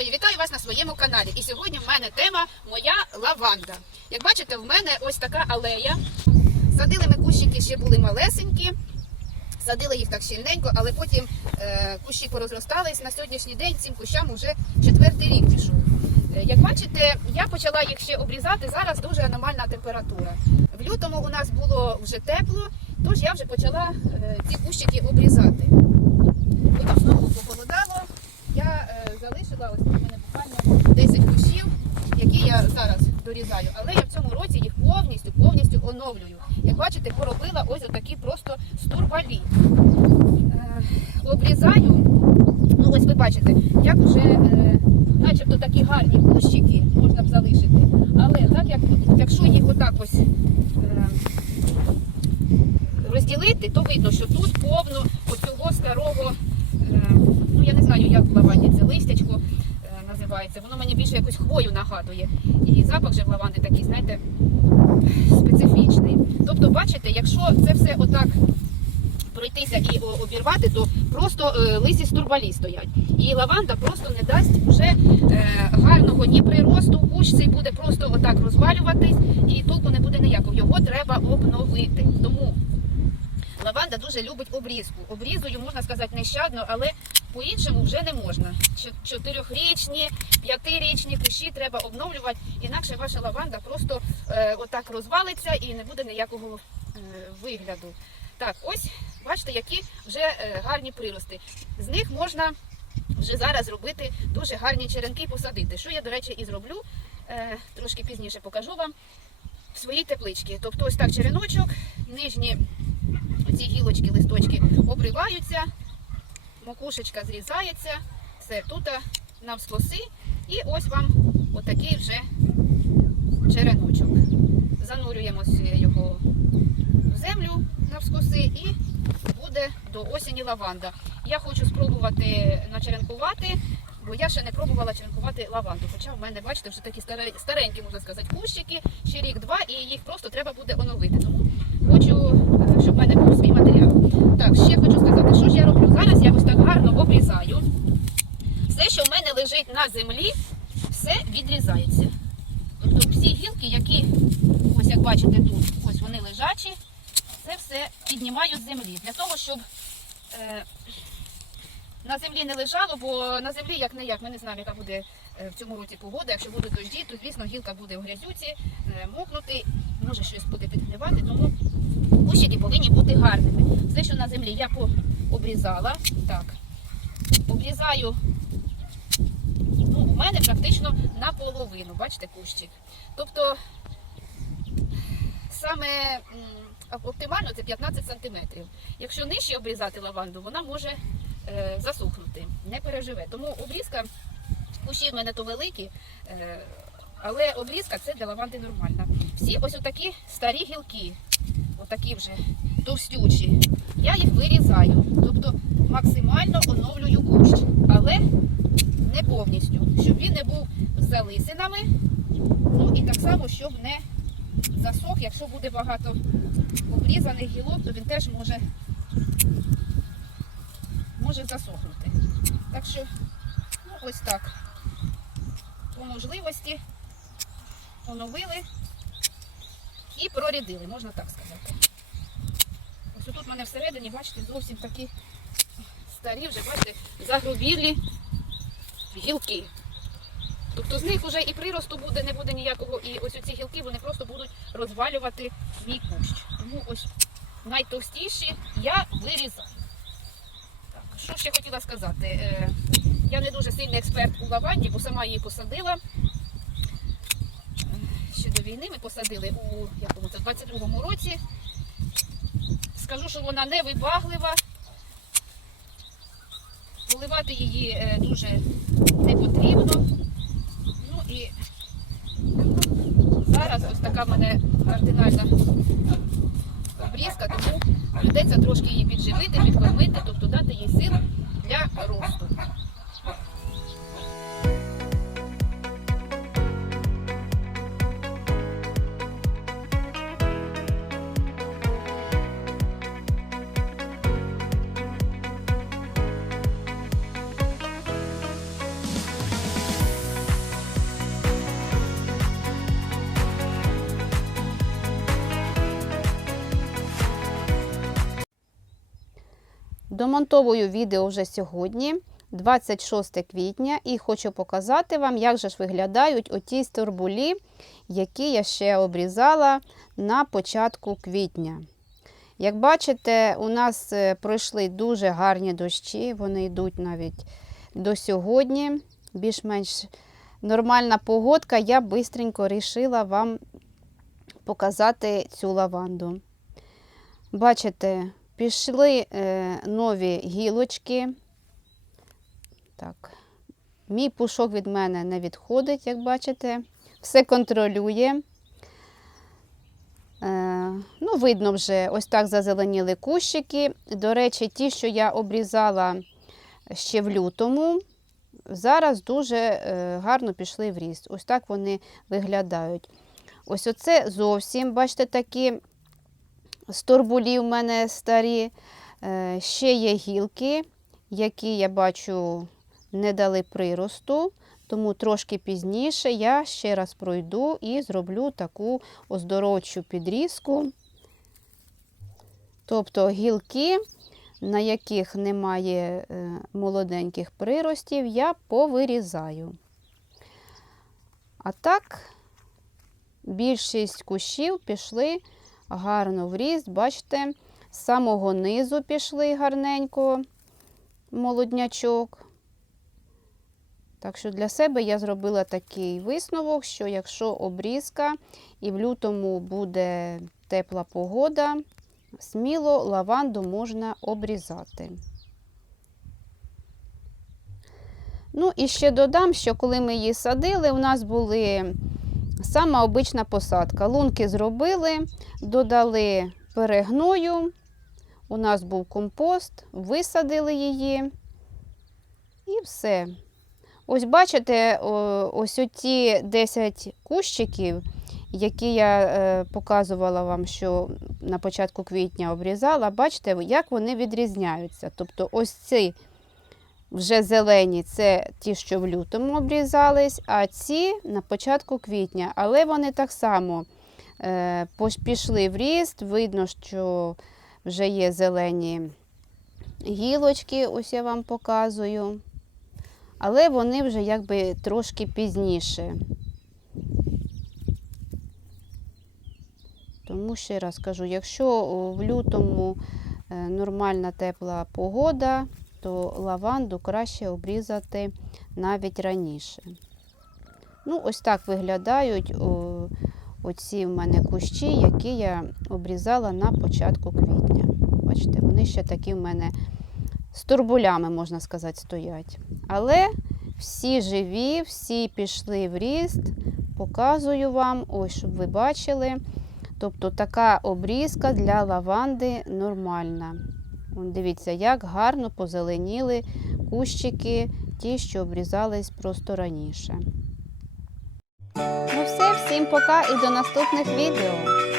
вітаю вас на своєму каналі. І сьогодні в мене тема моя лаванда. Як бачите, в мене ось така алея. Садили ми кущики, ще були малесенькі. Садили їх так щільненько, але потім е, кущі порозростались. На сьогоднішній день цим кущам вже четвертий рік пішов. Е, Як бачите, я почала їх ще обрізати. Зараз дуже аномальна температура. В лютому у нас було вже тепло, тож я вже почала е, ці кущики обрізати. Потім знову похолодало. Я е, залишила ось тут у мене буквально 10 кущів, які я зараз дорізаю. Але я в цьому році їх повністю повністю оновлюю. Як бачите, поробила ось отакі просто стурбалі. Е, обрізаю. Ну ось ви бачите, як вже е, начебто такі гарні кущики можна б залишити. Але так як якщо їх отак ось е, розділити, то видно, що тут повно оцього старого, е, ну я не знаю, як в лаванді це листячко називається. Воно мені більше якусь хвою нагадує. І запах же в лаванди такий, знаєте, специфічний. Тобто, бачите, якщо це все отак пройтися і обірвати, то просто е, лисі стурбалі стоять. І лаванда просто не дасть вже е, гарного ні приросту, кущ цей буде просто отак розвалюватись, і толку не буде ніякого. Його треба обновити. Тому лаванда дуже любить обрізку. Обрізую, можна сказати, нещадно, але по-іншому вже не можна. Чотирьохрічні, п'ятирічні кущі треба обновлювати, інакше ваша лаванда просто е, отак розвалиться і не буде ніякого е, вигляду. Так, ось бачите, які вже е, гарні прирости. З них можна вже зараз робити дуже гарні черенки посадити. Що я, до речі, і зроблю. Е, трошки пізніше покажу вам в своїй тепличці. Тобто ось так череночок, нижні ці гілочки, листочки обриваються, макушечка зрізається, все тут навскоси. І ось вам отакий вже череночок. Занурюємо його в землю навскоси і буде до осені лаванда. Я хочу спробувати начеренкувати, бо я ще не пробувала черенкувати лаванду. Хоча в мене, бачите, вже такі старенькі, можна сказати, кущики, ще рік-два, і їх просто треба буде оновити. Тому хочу, е, щоб в мене був свій. Так, ще хочу сказати, що ж я роблю. Зараз я ось так гарно обрізаю. Все, що в мене лежить на землі, все відрізається. Тобто всі гілки, які, ось як бачите тут, ось вони лежачі, це все піднімаю з землі. Для того, щоб е, на землі не лежало, бо на землі як не як, ми не знаємо, яка буде е, в цьому році погода. Якщо будуть дожді, то звісно гілка буде в грязюці, е, мокнути, може щось буде підгнивати, тому кущики повинні бути гарними. Все, що на землі я обрізала. Так, обрізаю. Ну, у мене практично наполовину, бачите, кущик. Тобто саме оптимально це 15 сантиметрів. Якщо нижче обрізати лаванду, вона може е, засохнути, не переживе. Тому обрізка, кущі в мене то великі, е, але обрізка це для лаванди нормальна. Всі ось отакі старі гілки, отакі вже товстючі, я їх вирізаю. Тобто максимально оновлюю кущ, але не повністю, щоб він не був залисинами. Ну і так само, щоб не засох, якщо буде багато обрізаних гілок, то він теж може, може засохнути. Так що, ну ось так. По можливості оновили і прорядили, можна так сказати. Ось тут в мене всередині, бачите, зовсім такі старі, вже бачите, загрубілі гілки. Тобто з них вже і приросту буде, не буде ніякого, і ось ці гілки вони просто будуть розвалювати мій кущ. Тому ось найтовстіші я вирізаю. Так, що ще хотіла сказати? Е, я не дуже сильний експерт у лаванді, бо сама її посадила. До війни ми посадили у якому це, 22-му році. Скажу, що вона не вибаглива. Поливати її е, дуже не потрібно. Ну і зараз ось така в мене кардинальна обрізка, тому прийдеться трошки її підживити, підкормити, тобто дати їй сил для росту. Домонтовую відео вже сьогодні, 26 квітня, і хочу показати вам, як же ж виглядають оті стурбулі, які я ще обрізала на початку квітня. Як бачите, у нас е, пройшли дуже гарні дощі, вони йдуть навіть до сьогодні. Більш-менш нормальна погодка, я бистренько вирішила вам показати цю лаванду. Бачите, пішли е, нові гілочки. Так. Мій пушок від мене не відходить, як бачите. Все контролює. Е, ну, видно вже, ось так зазеленіли кущики. До речі, ті, що я обрізала ще в лютому, зараз дуже е, гарно пішли в ріст. Ось так вони виглядають. Ось оце зовсім, бачите, такі сторбулі в мене старі. Е, ще є гілки, які я бачу не дали приросту, тому трошки пізніше я ще раз пройду і зроблю таку оздоровчу підрізку. Тобто гілки, на яких немає е, молоденьких приростів, я повирізаю. А так, більшість кущів пішли гарно в ріст, бачите, з самого низу пішли гарненько молоднячок. Так що для себе я зробила такий висновок, що якщо обрізка і в лютому буде тепла погода, сміло лаванду можна обрізати. Ну і ще додам, що коли ми її садили, у нас були сама обична посадка. Лунки зробили, додали перегною, у нас був компост, висадили її і все. Ось бачите, ось оті 10 кущиків, які я е, показувала вам, що на початку квітня обрізала, бачите, як вони відрізняються. Тобто ось ці вже зелені це ті, що в лютому обрізались, а ці на початку квітня. Але вони так само е, пішли в ріст, видно, що вже є зелені гілочки, ось я вам показую але вони вже якби трошки пізніше. Тому ще раз кажу, якщо в лютому е, нормальна тепла погода, то лаванду краще обрізати навіть раніше. Ну, ось так виглядають оці в мене кущі, які я обрізала на початку квітня. Бачите, вони ще такі в мене з турбулями, можна сказати, стоять. Але всі живі, всі пішли в ріст, показую вам, ось, щоб ви бачили. Тобто така обрізка для лаванди нормальна. Дивіться, як гарно позеленіли кущики, ті, що обрізались просто раніше. Ну все, всім пока і до наступних відео.